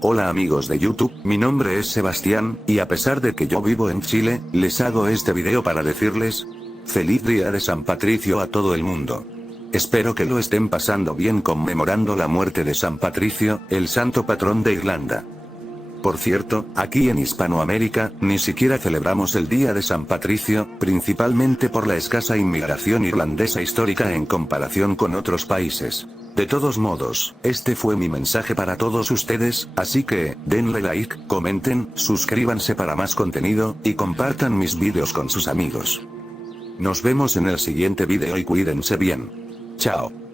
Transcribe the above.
Hola amigos de YouTube, mi nombre es Sebastián, y a pesar de que yo vivo en Chile, les hago este video para decirles, feliz día de San Patricio a todo el mundo. Espero que lo estén pasando bien conmemorando la muerte de San Patricio, el santo patrón de Irlanda. Por cierto, aquí en Hispanoamérica, ni siquiera celebramos el día de San Patricio, principalmente por la escasa inmigración irlandesa histórica en comparación con otros países. De todos modos, este fue mi mensaje para todos ustedes, así que, denle like, comenten, suscríbanse para más contenido, y compartan mis vídeos con sus amigos. Nos vemos en el siguiente video y cuídense bien. Chao.